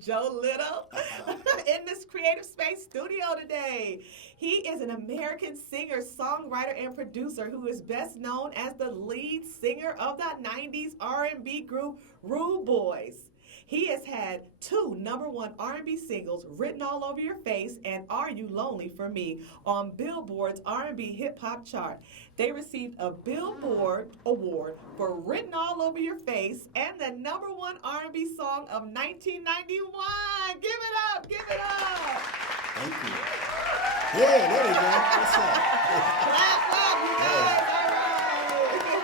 Joe Little in this Creative Space studio today. He is an American singer, songwriter, and producer who is best known as the lead singer of the 90s R&B group Rude Boys. He has had 2 #1 R&B singles, Written All Over Your Face and Are You Lonely for Me, on Billboard's R&B hip-hop chart. They received a Billboard Award for Written All Over Your Face and the #1 R&B song of 1991. Give it up, give it up. Thank you. Yeah, there we go. What's up? Clap, clap, you guys. All right.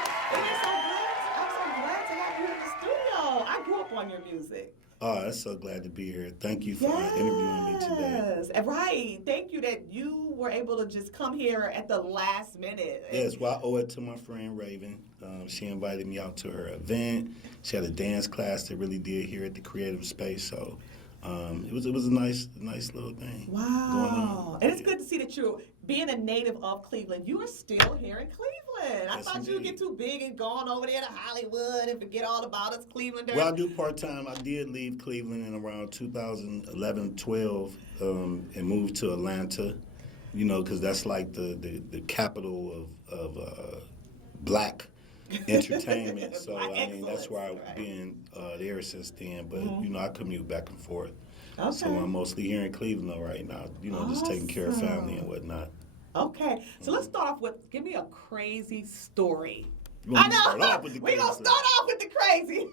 I'm so glad to have you in the studio. I grew up on your music. Oh, I'm so glad to be here. Thank you for interviewing me today. Yes, right. Thank you that you were able to just come here at the last minute. Yes, well, I owe it to my friend Raven. She invited me out to her event. She had a dance class that really did here at the Creative Space, so it was a nice little thing. Wow. And it's good to see that you're being a native of Cleveland. You are still here in Cleveland. I thought you'd get too big and gone over there to Hollywood and forget all about us Clevelanders. Well, I do part-time. I did leave Cleveland in around 2011-12 and moved to Atlanta, because that's like the capital of black entertainment. So, that's where I've been there since then. But, I commute back and forth. Okay. So I'm mostly here in Cleveland right now, just taking care of family and whatnot. Okay. So let's start off with, give me a crazy story. I know. We're going to start off with the crazy.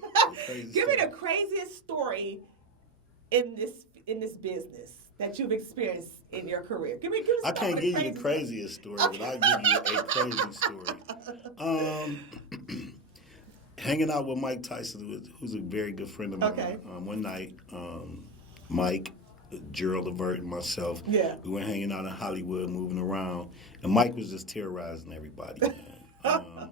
Give me the craziest story in this business that you've experienced in your career. I can't give you the craziest story, but I'll give you a crazy story. Hanging out with Mike Tyson, who's a very good friend of mine. Okay. One night, Mike, Gerald Levert, and myself, we were hanging out in Hollywood, moving around, and Mike was just terrorizing everybody, man.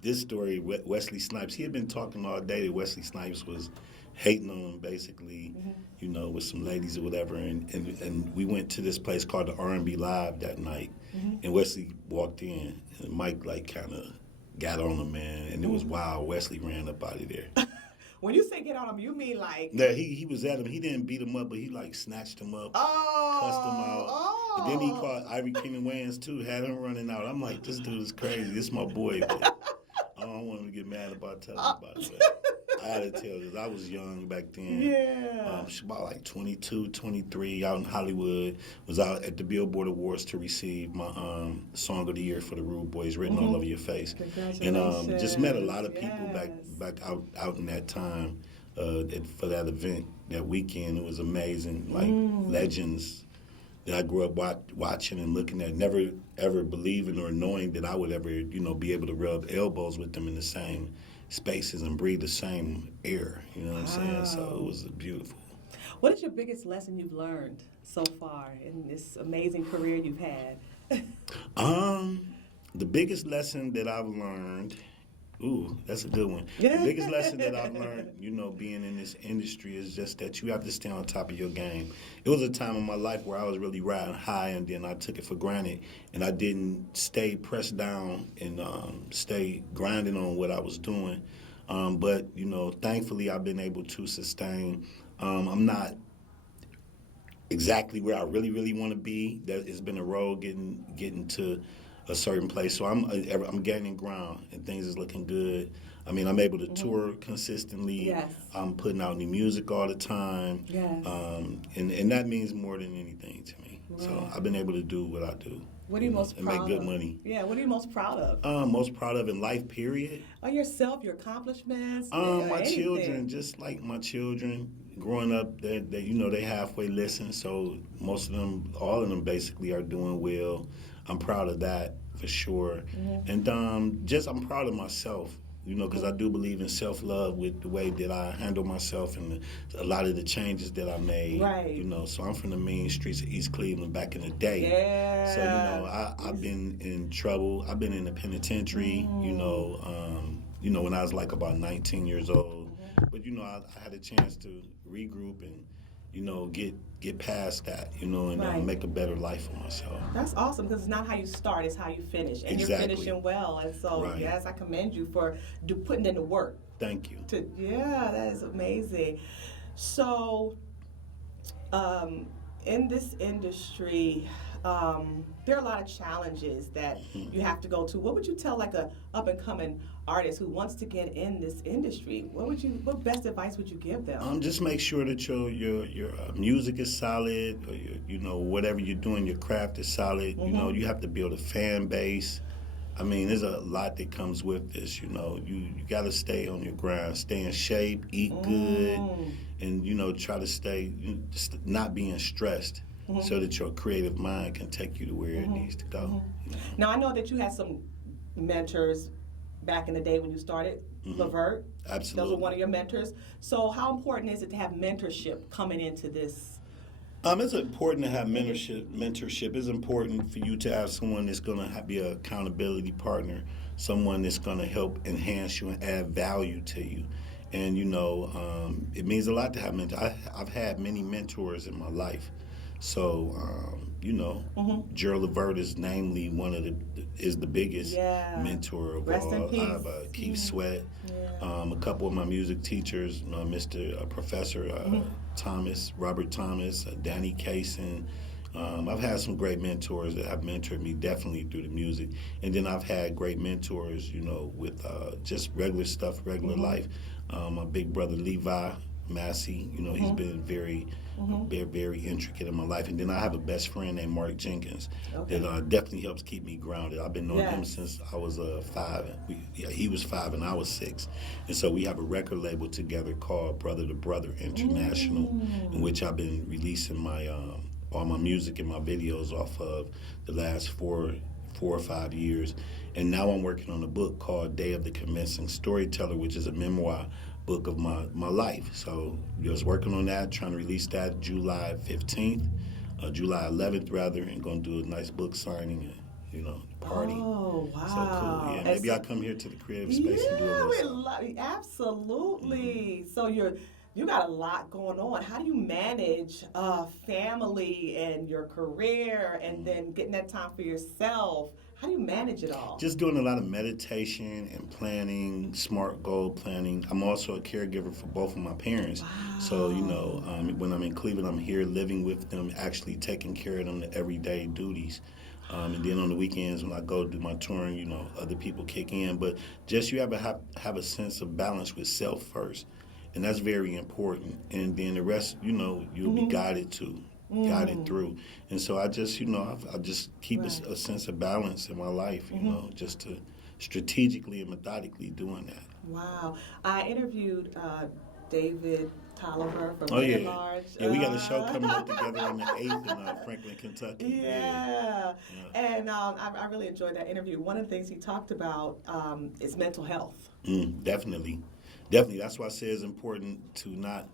This story, Wesley Snipes, he had been talking all day that Wesley Snipes was hating on him, basically, with some ladies or whatever, and we went to this place called the R&B Live that night, and Wesley walked in, and Mike, kind of got on him, man, and it was wild. Wesley ran up out of there. When you say get on him, you mean like... Yeah, he was at him. He didn't beat him up, but he snatched him up, cussed him out. And then he caught Ivory King Wayans too, had him running out. I'm like, this dude is crazy. This is my boy, but I don't want him to get mad about telling about it. But I had to tell because I was young back then. Yeah. About 22, 23, out in Hollywood. Was out at the Billboard Awards to receive my Song of the Year for the Rude Boys, Written All Over Your Face. Congratulations. And just met a lot of people back out in that time for that event, that weekend. It was amazing. Legends that I grew up watching and looking at, never ever believing or knowing that I would ever, be able to rub elbows with them in the same spaces and breathe the same air. You know what I'm saying? So it was beautiful. What is your biggest lesson you've learned so far in this amazing career you've had? The biggest lesson that I've learned, that's a good one. The biggest lesson that I've learned, being in this industry is just that you have to stay on top of your game. It was a time in my life where I was really riding high, and then I took it for granted, and I didn't stay pressed down and stay grinding on what I was doing. But, thankfully I've been able to sustain. I'm not exactly where I really, really want to be. That it's been a road getting to a certain place. So I'm gaining ground, and things is looking good. I'm able to tour consistently. Yes. I'm putting out new music all the time. Yes. And that means more than anything to me. Right. So I've been able to do what I do. What are you most proud of? And make good money. Yeah, what are you most proud of? Most proud of in life, period. Yourself, your accomplishments? My children, just like my children, growing up, they halfway listen, so most of them, all of them basically are doing well. I'm proud of that, for sure. And I'm proud of myself, because I do believe in self-love with the way that I handle myself and a lot of the changes that I made. Right. So I'm from the mean streets of East Cleveland back in the day. Yeah. So, I've been in trouble. I've been in the penitentiary, when I was about 19 years old. But, I had a chance to regroup and, get past that, and make a better life for myself. That's awesome, because it's not how you start, it's how you finish. And you're finishing well. And so, yes, I commend you for putting in the work. Thank you. That is amazing. So, in this industry, there are a lot of challenges that you have to go to. What would you tell like a up and coming artist who wants to get in this industry? What best advice would you give them? Just make sure that your music is solid, or whatever you're doing, your craft is solid. You have to build a fan base. I mean, there's a lot that comes with this. You got to stay on your grind, stay in shape, eat good, and try to stay not being stressed, so that your creative mind can take you to where it needs to go. Now, I know that you had some mentors back in the day when you started, Levert. Absolutely. Those were one of your mentors. So how important is it to have mentorship coming into this? It's important to have mentorship. It's important for you to have someone that's going to be an accountability partner, someone that's going to help enhance you and add value to you. And, it means a lot to have mentors. I've had many mentors in my life. So, Gerald Levert is namely is the biggest mentor of Rest all. in peace. I have Keith Sweat, a couple of my music teachers, Professor Robert Thomas, Danny Kaysen. I've had some great mentors that have mentored me definitely through the music. And then I've had great mentors, with just regular stuff, regular life. My big brother Levi Massey, he's been very intricate in my life. And then I have a best friend named Marc Jenkins that definitely helps keep me grounded. I've been knowing him since I was 5. He was 5 and I was 6. And so we have a record label together called Brother to Brother International, in which I've been releasing my all my music and my videos off of the last 4 or 5 years. And now I'm working on a book called Day of the Convincing Storyteller, which is a memoir book of my life. So just working on that, trying to release that July 15th, July 11th rather, and going to do a nice book signing and, party. Oh, wow. So cool. Yeah, maybe I'll come here to the creative space and do a little something. Absolutely. So you got a lot going on. How do you manage family and your career and then getting that time for yourself? How do you manage it all? Just doing a lot of meditation and planning, smart goal planning. I'm also a caregiver for both of my parents. Wow. So, when I'm in Cleveland, I'm here living with them, actually taking care of them, the everyday duties. And then on the weekends when I go do my touring, other people kick in. But just you have a sense of balance with self first. And that's very important. And then the rest, you'll be guided through. And so I just, I just keep a sense of balance in my life, just to strategically and methodically doing that. Wow. I interviewed David Tolliver from Large. Yeah, we got a show coming up together on the 8th in Franklin, Kentucky. Yeah. And I really enjoyed that interview. One of the things he talked about is mental health. Definitely. That's why I say it's important to not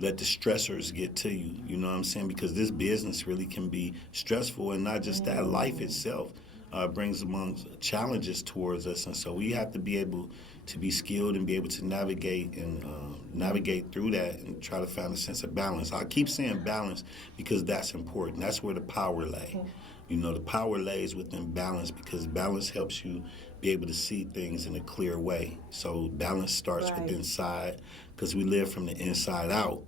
let the stressors get to you. You know what I'm saying? Because this business really can be stressful, and not just that. Life itself brings among challenges towards us, and so we have to be able to be skilled and be able to navigate through that and try to find a sense of balance. I keep saying balance because that's important. That's where the power lay. The power lays within balance, because balance helps you be able to see things in a clear way. So balance starts with inside, because we live from the inside out,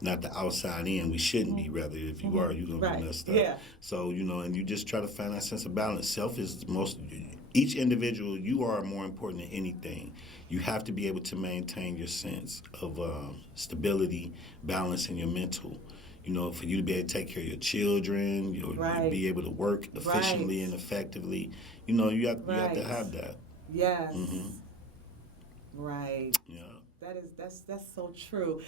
not the outside in. We shouldn't be, rather. If you are, you're going to be messed up. Yeah. So, and you just try to find that sense of balance. Self is each individual, you are more important than anything. You have to be able to maintain your sense of stability, balance in your mental. For you to be able to take care of your children, be able to work efficiently and effectively, you have to have that. Yes. Right. Yeah. That's so true.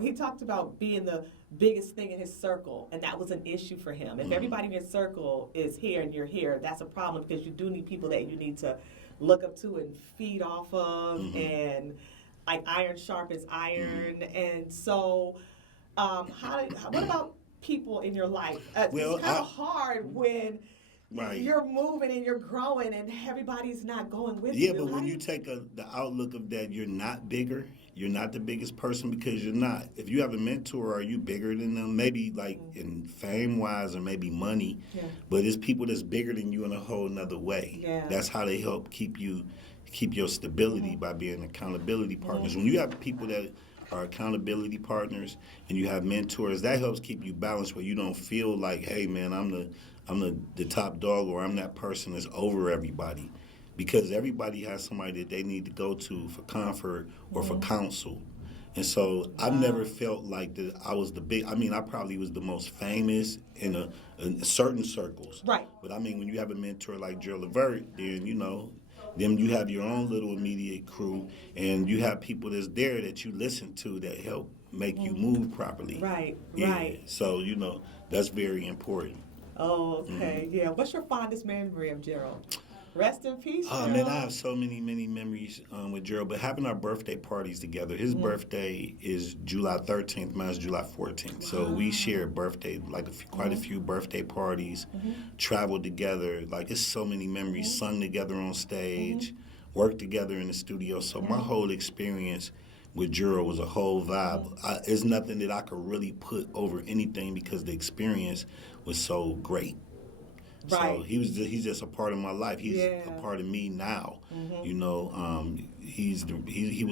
He talked about being the biggest thing in his circle, and that was an issue for him. If everybody in your circle is here and you're here, that's a problem, because you do need people that you need to look up to and feed off of, and like iron sharpens iron, and so. What about people in your life? It's kind of hard when you're moving and you're growing and everybody's not going with you. Yeah, but when you take the outlook of that, you're not bigger. You're not the biggest person, because you're not. If you have a mentor, are you bigger than them? Maybe like in fame-wise or maybe money. Yeah. But it's people that's bigger than you in a whole nother way. Yeah. That's how they help keep your stability by being accountability partners. When you have people that are accountability partners, and you have mentors. That helps keep you balanced where you don't feel like, hey man, I'm the top dog, or I'm that person that's over everybody. Because everybody has somebody that they need to go to for comfort or for counsel. And so I've never felt like that I was the big, I probably was the most famous in certain circles. Right. But I mean, when you have a mentor like Gerald Levert, then, then you have your own little immediate crew, and you have people that's there that you listen to that help make you move properly. Right, yeah. right. So, that's very important. Oh, okay, yeah. What's your fondest memory of Gerald? Rest in peace, Oh, Gerald. man, I have so many memories with Gerald. But having our birthday parties together, his birthday is July 13th, mine's July 14th. So we shared birthday, quite a few birthday parties, traveled together. Like, it's so many memories, sung together on stage, worked together in the studio. So my whole experience with Gerald was a whole vibe. It's nothing that I could really put over anything because the experience was so great. Right. So he's just a part of my life. He's a part of me now. He was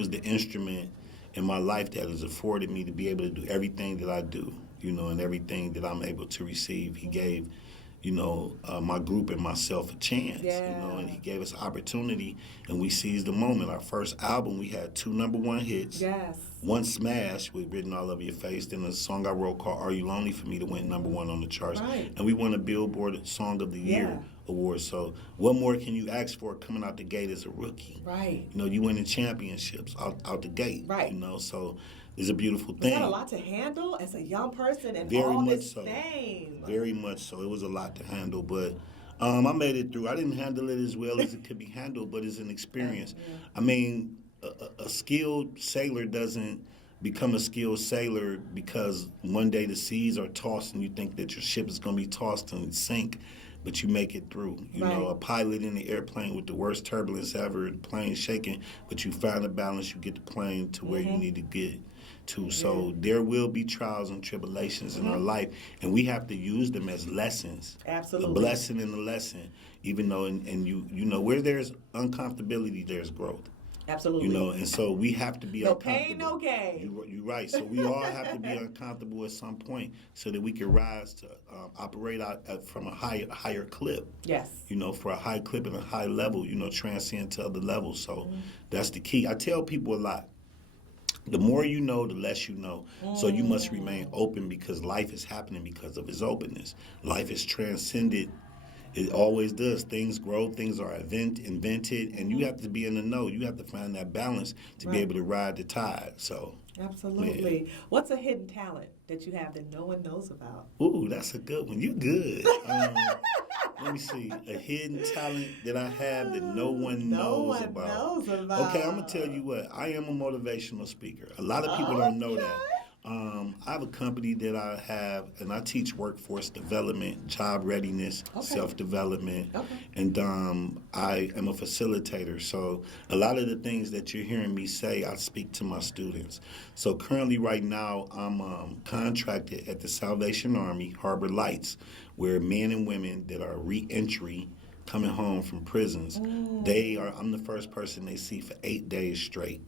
the instrument in my life that has afforded me to be able to do everything that I do, and everything that I'm able to receive. He gave, my group and myself a chance, and he gave us opportunity, and we seized the moment. Our first album, we had 2 #1 hits. Yes. One smash with Written All Over Your Face, then a song I wrote called Are You Lonely For Me that went #1 on the charts. Right. And we won a Billboard Song of the Year award. So what more can you ask for coming out the gate as a rookie? Right. You winning championships out the gate. Right. So it's a beautiful Was thing. that a lot to handle as a young person and Very all much this so. fame? Very much so. It was a lot to handle, but I made it through. I didn't handle it as well as it could be handled, but it's an experience. I mean, a skilled sailor doesn't become a skilled sailor because one day the seas are tossed and you think that your ship is going to be tossed and sink, but you make it through. A pilot in the airplane with the worst turbulence ever, the plane shaking, but you find a balance, you get the plane to where you need to get to. So there will be trials and tribulations in our life, and we have to use them as lessons. Absolutely. A blessing and a lesson, even though, and where there's uncomfortability, there's growth. Absolutely. And so we have to be no uncomfortable. pain, no gain. You're right. So we all have to be uncomfortable at some point so that we can rise to operate out from a higher clip. Yes. For a high clip and a high level, transcend to other levels. So that's the key. I tell people a lot. The more you know, the less you know. So you must remain open because life is happening because of its openness. Life is transcended. It always does. Things grow, things are invented, and you have to be in the know. You have to find that balance to be able to ride the tide. So absolutely. Yeah. What's a hidden talent that you have that no one knows about? Ooh, that's a good one. You good. Let me see. A hidden talent that I have that no one knows about. Okay, I'm going to tell you what. I am a motivational speaker. A lot of people don't know that. I have a company that I have, and I teach workforce development, job readiness, self-development, and I am a facilitator. So a lot of the things that you're hearing me say, I speak to my students. So currently right now, I'm contracted at the Salvation Army, Harbor Lights, where men and women that are re-entry coming home from prisons, I'm the first person they see for 8 days straight.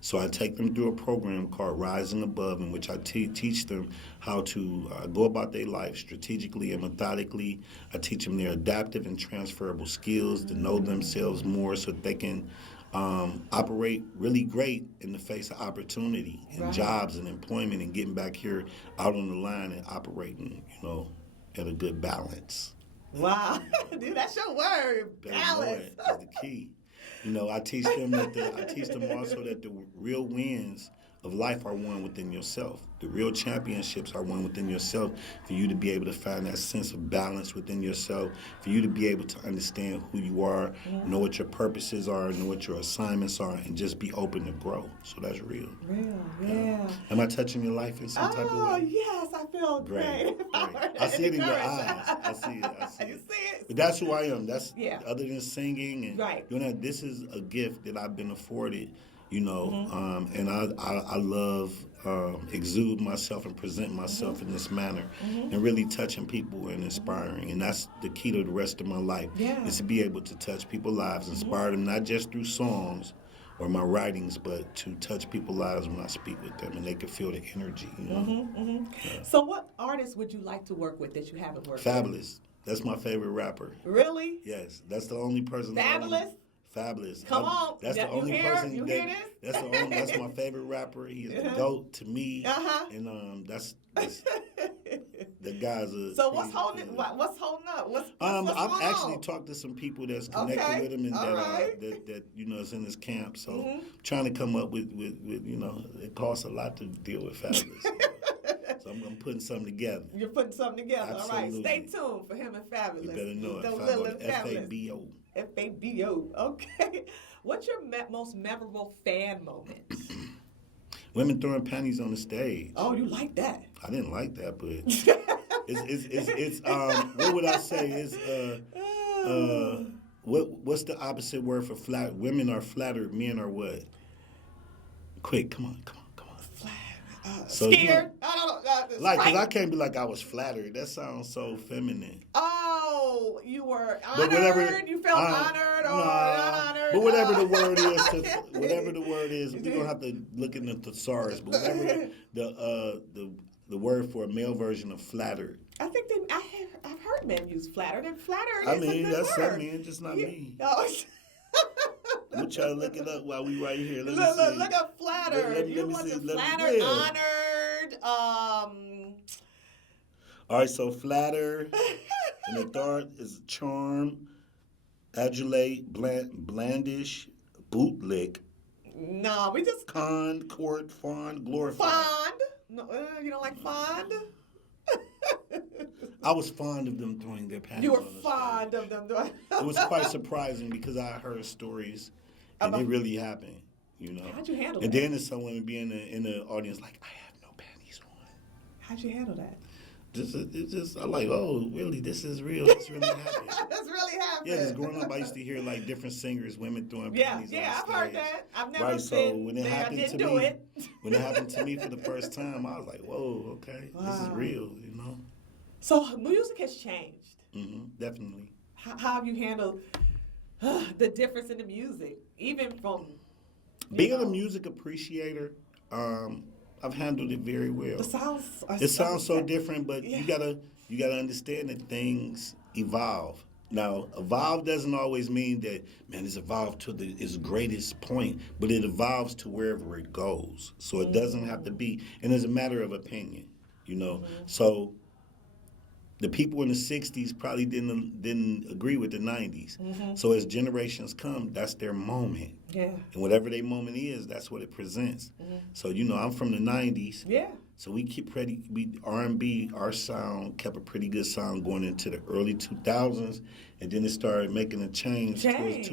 So I take them through a program called Rising Above, in which I teach them how to go about their life strategically and methodically. I teach them their adaptive and transferable skills to know themselves more so that they can operate really great in the face of opportunity and jobs and employment and getting back here out on the line and operating, at a good balance. Wow. Dude, that's your word. Balance. That's the key. I teach them also that the real wins of life are won within yourself. The real championships are won within yourself for you to be able to find that sense of balance within yourself, for you to be able to understand who you are, know what your purposes are, know what your assignments are, and just be open to grow. So that's real. Yeah. Am I touching your life in some type of way? Oh, yes, I feel great. I see it in your eyes. I see it. You see it? But that's who I am. That's other than singing and doing that. This is a gift that I've been afforded, and I love exude myself and present myself in this manner and really touching people and inspiring. And that's the key to the rest of my life is to be able to touch people's lives, inspire them not just through songs, or my writings, but to touch people's lives when I speak with them, and they can feel the energy. You know? Yeah. So, what artists would you like to work with that you haven't worked Fabulous. That's my favorite rapper. Really? Yes, that's the only person. Fabulous. Fabulous. Come on. That's the only person. You hear this? That's my favorite rapper. He is the GOAT to me. And that's the guy's a. So what's holding up? What's I've actually talked to some people that's connected with him and that you know is in his camp. So trying to come up with you know, it costs a lot to deal with Fabulous. So I'm putting something together. You're putting something together. Absolutely. All right. Stay tuned for him and Fabulous. You better know it. Fabo. Fabo. Okay. What's your most memorable fan moment? Women throwing panties on the stage. Oh, you like that? I didn't like that, but it's what would I say is what's the opposite word for flat? Women are flattered, men are what? Quick, come on. So, scared? You know, I don't know. like, because I can't be like I was flattered. That sounds so feminine. Oh, you were honored? You felt honored or not honored? But whatever the word is, we're going to have to look in the thesaurus. But whatever the word for a male version of flattered. I think I've heard men use flattered, and flattered I is mean, a good that's word. some men, just not me. Oh. We'll try to look it up while we right here. Look up flattered. You want to flattered, honored. All right, so flatter and the third is charm, adulate, blandish, bootlick. No, we just court, fond, glorify. Fond? No, you don't like fond? I was fond of them throwing their panties. You were on the fond stage. of them doing. It was quite surprising because I heard stories and it really happened. You know. How'd you handle and that? then there's some women being in the audience like, I have no panties on. How'd you handle that? I'm like, oh, really? This is real. This really happened. That's really happened. Yeah, because growing up, I used to hear like different singers, women throwing panties on the I've stage. heard that. I've never been so when it there. happened I didn't to do me, it. when it happened to me for the first time, I was like, whoa, okay, this is real, you know. So music has changed. Definitely. How have you handled the difference in the music, even from being a music appreciator? I've handled it very well. It sounds so different, but you gotta understand that things evolve. Now, evolve doesn't always mean that, man, it's evolved to its greatest point, but it evolves to wherever it goes. So it doesn't have to be, and it's a matter of opinion, you know. So the people in the 60s probably didn't agree with the 90s. So as generations come, that's their moment. Yeah. And whatever their moment is, that's what it presents. So, you know, I'm from the 90s. Yeah. So we R&B, our sound kept a pretty good sound going into the early 2000s, and then it started making a change towards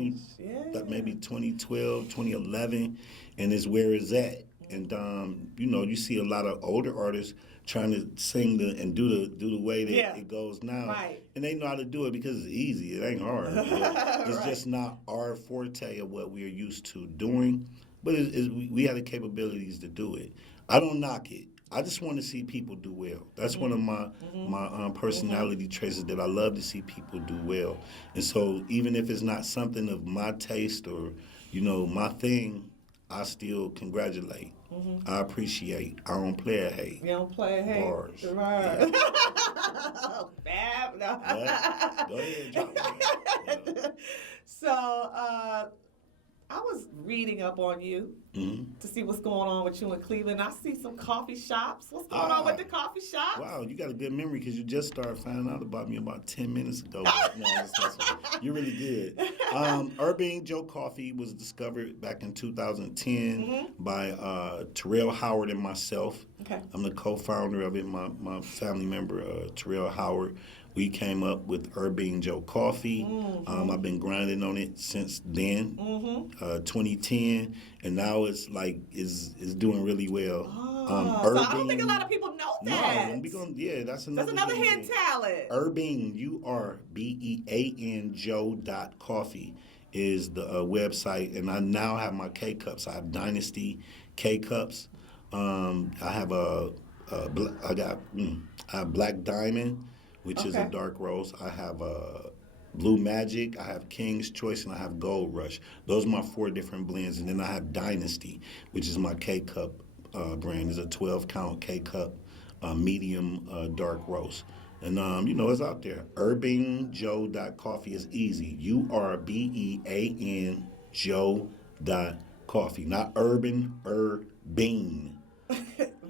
maybe 2012, 2011, and is where it's at. And you know, you see a lot of older artists trying to sing and do the way that it goes now, and they know how to do it because it's easy. It ain't hard. It's just not our forte of what we are used to doing, but we have the capabilities to do it. I don't knock it. I just want to see people do well. That's one of my personality traits, that I love to see people do well. And so even if it's not something of my taste or, you know, my thing, I still congratulate. I appreciate. I don't play a hate. You don't play a hate. Bars. Right. Yeah. Bad. No. Go ahead, John. So, I was reading up on you to see what's going on with you in Cleveland. I see some coffee shops. What's going on with the coffee shops? Wow, you got a good memory because you just started finding out about me about 10 minutes ago. You're really good. R&B Joe Coffee was discovered back in 2010 by Terrell Howard and myself. Okay. I'm the co-founder of it, my family member, Terrell Howard. We came up with R&B Joe Coffee. I've been grinding on it since then, 2010, and now it's doing really well. So I don't think a lot of people know that. No, that's another hidden talent. R&B, URBEAN Joe.coffee is the website, and I now have my K-Cups. I have Dynasty K-Cups. I have I have Black Diamond, which is a dark roast. I have Blue Magic, I have King's Choice, and I have Gold Rush. Those are my 4 different blends. And then I have Dynasty, which is my K-Cup brand. It's a 12-count K-Cup medium dark roast. And, it's out there. UrbanJoe.coffee is easy. URBEAN Joe.coffee. Not Urban, Bean.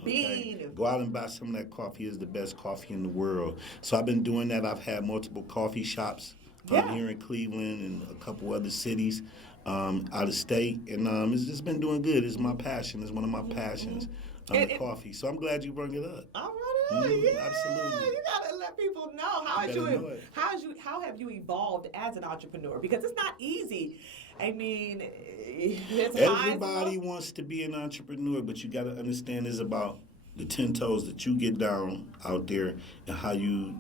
Bean. Okay? Go out and buy some of that coffee. It's the best coffee in the world. So I've been doing that. I've had multiple coffee shops here in Cleveland and a couple other cities out of state. And it's just been doing good. It's my passion. It's one of my passions, coffee. So I'm glad you brought it up. All right. Yeah. Absolutely. You got to let people know how have you evolved as an entrepreneur? Because it's not easy. I mean, everybody wants to be an entrepreneur, but you got to understand it's about the 10 toes that you get down out there and how you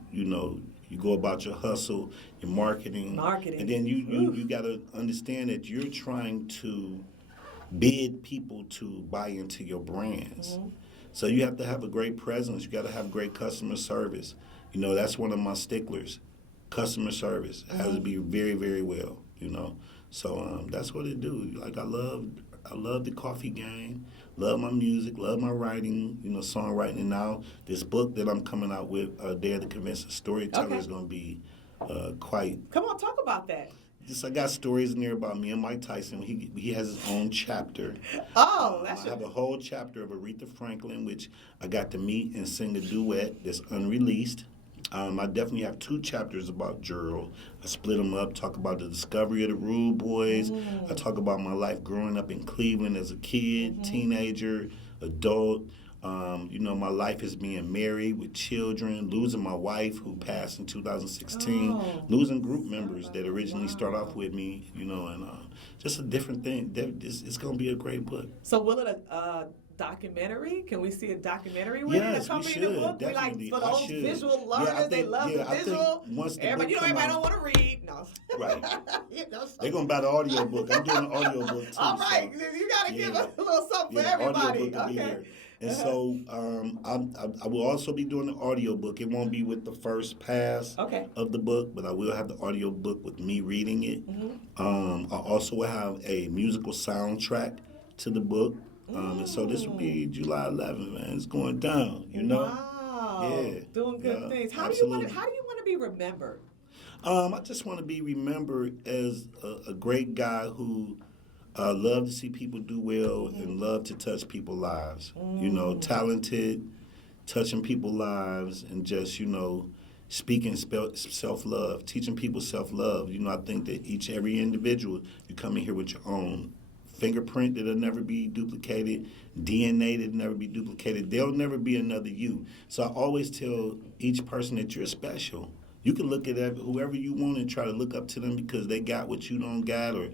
go about your hustle, your marketing. And then you got to understand that you're trying to bid people to buy into your brands. Mm-hmm. So you have to have a great presence. You got to have great customer service. That's one of my sticklers. Customer service has to be very, very well, So that's what it do. Like I love the coffee game, love my music, love my writing, songwriting. And now this book that I'm coming out with, Dare the Convincing Storyteller, is going to be quite. Come on, talk about that. I got stories in there about me and Mike Tyson. He has his own chapter. Oh, I have a whole chapter of Aretha Franklin, which I got to meet and sing a duet that's unreleased. I definitely have 2 chapters about Gerald. I split them up, talk about the discovery of the Rude Boys. I talk about my life growing up in Cleveland as a kid, teenager, adult. My life is being married with children, losing my wife who passed in 2016, losing group members that originally start off with me, and just a different thing. It's going to be a great book. So will it documentary? Can we see a documentary with it? We should, definitely. For those visual learners, they love the visual. Everybody don't want to read. No. Right. They're going to buy the audio book. I'm doing an audio book too. All right. So. You got to give a little something for everybody. Okay. And so I will also be doing the audio book. It won't be with the first pass of the book, but I will have the audio book with me reading it. I also will have a musical soundtrack to the book. And so this will be July 11th, man. It's going down, Wow. Yeah. Doing good things. How do you want to be remembered? I just want to be remembered as a great guy who love to see people do well and love to touch people's lives. Talented, touching people's lives, and just, speaking self-love, teaching people self-love. I think that every individual, you come in here with your own fingerprint that'll never be duplicated, DNA that'll never be duplicated. There'll never be another you. So I always tell each person that you're special. You can look at whoever you want and try to look up to them because they got what you don't got, or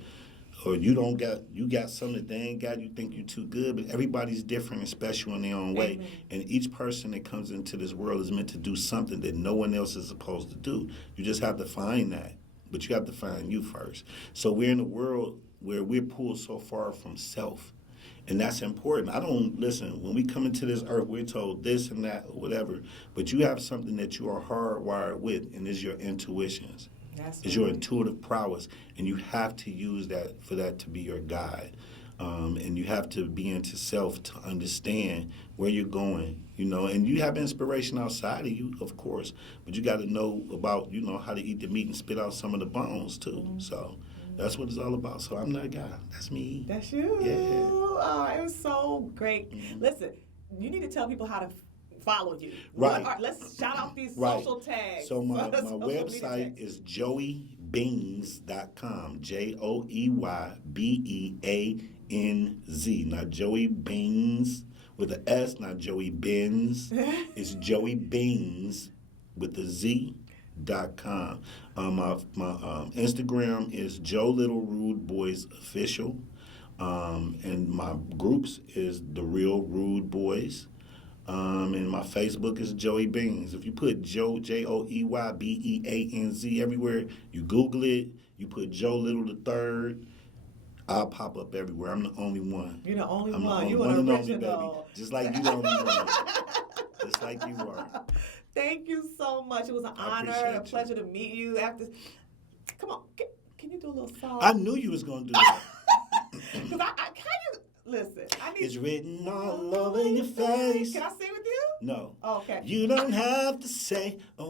you got something that they ain't got, you think you're too good, but everybody's different and special in their own way. And each person that comes into this world is meant to do something that no one else is supposed to do. You just have to find that, but you have to find you first. So we're in a world where we're pulled so far from self, and that's important. When we come into this earth, we're told this and that or whatever, but you have something that you are hardwired with, and it's your intuitions. It's your intuitive prowess, and you have to use that for that to be your guide. And you have to be into self to understand where you're going, and you have inspiration outside of you, of course, but you got to know about, how to eat the meat and spit out some of the bones too. So that's what it's all about. So I'm that guy. That's me. That's you. Yeah. Oh, it was so great. Listen, you need to tell people how to follow you. Right. Let's shout out these social tags. So my website is joeybeanz.com. JoeyBeanz. Not Joey Beanz with an S, not Joey Beanz. It's Joey Beanz with a Z.com. My Instagram is Joe Little Rude Boys Official. And my groups is The Real Rude Boys. And my Facebook is Joey Beanz. If you put JoeyBeanz everywhere, you Google it, you put Joe Little the Third, I'll pop up everywhere. I'm the only one. You're the only one. I'm You the one an and only, original. baby. Just like you the only one. Just like you are. Thank you so much. It was an honor, a pleasure to meet you. Come on, can you do a little song? I knew you was gonna do that. Because I kind of listen. I need. It's written all over your face. Can I sing with you? No. Oh, okay. You don't have to say a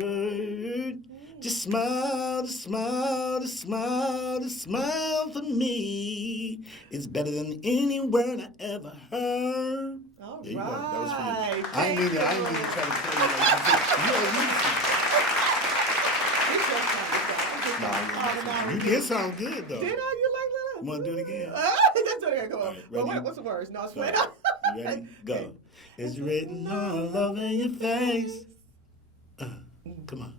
word. Just smile, just smile, just smile, just smile for me. It's better than any word I ever heard. All there you right. go. That was for you. I Thank ain't mean to try to tell you that. You did sound good though. Did I? You like that? You want to do it again? That's okay. Come on. All right, ready? What's the words? No, it's Go. right You ready? Go. It's written all over your face. Come on.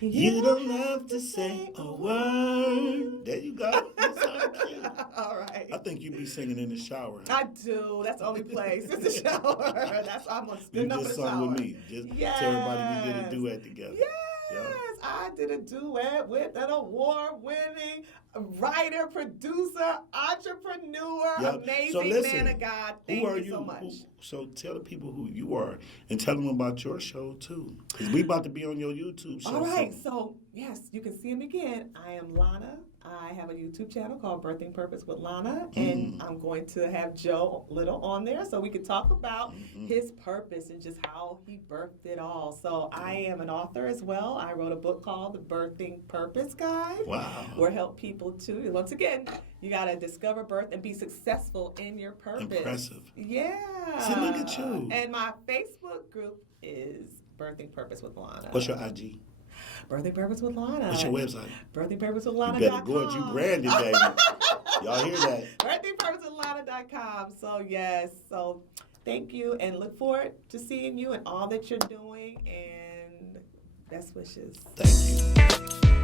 You don't have to say a word. There you go. You sound cute. All right. I think you be singing in the shower. I do. That's the only place. It's the shower. That's almost You good enough for just the sung shower. with me. Just Yes. tell everybody we did a duet together. Yes, Yeah. I did a duet with an award-winning writer, producer, entrepreneur, Yep. amazing So listen, man of God. Thank who are you so much. So tell the people who you are and tell them about your show too. Because we about to be on your YouTube show. All right, soon. so yes, you can see him again. I am Lana. I have a YouTube channel called Birthing Purpose with Lana, and I'm going to have Joe Little on there so we can talk about his purpose and just how he birthed it all. So I am an author as well. I wrote a book called The Birthing Purpose Guide. Wow. Where help people to, once again, you got to discover birth and be successful in your purpose. Impressive. Yeah. See, look at you. And my Facebook group is Birthing Purpose with Lana. What's your IG? Birthing Purpose with Lana. What's your website? BirthingPurposeWithLana.com. You better go it. You branded, baby. Y'all hear that? BirthingPurposeWithLana.com. So, yes. So, thank you and look forward to seeing you and all that you're doing. And best wishes. Thank you.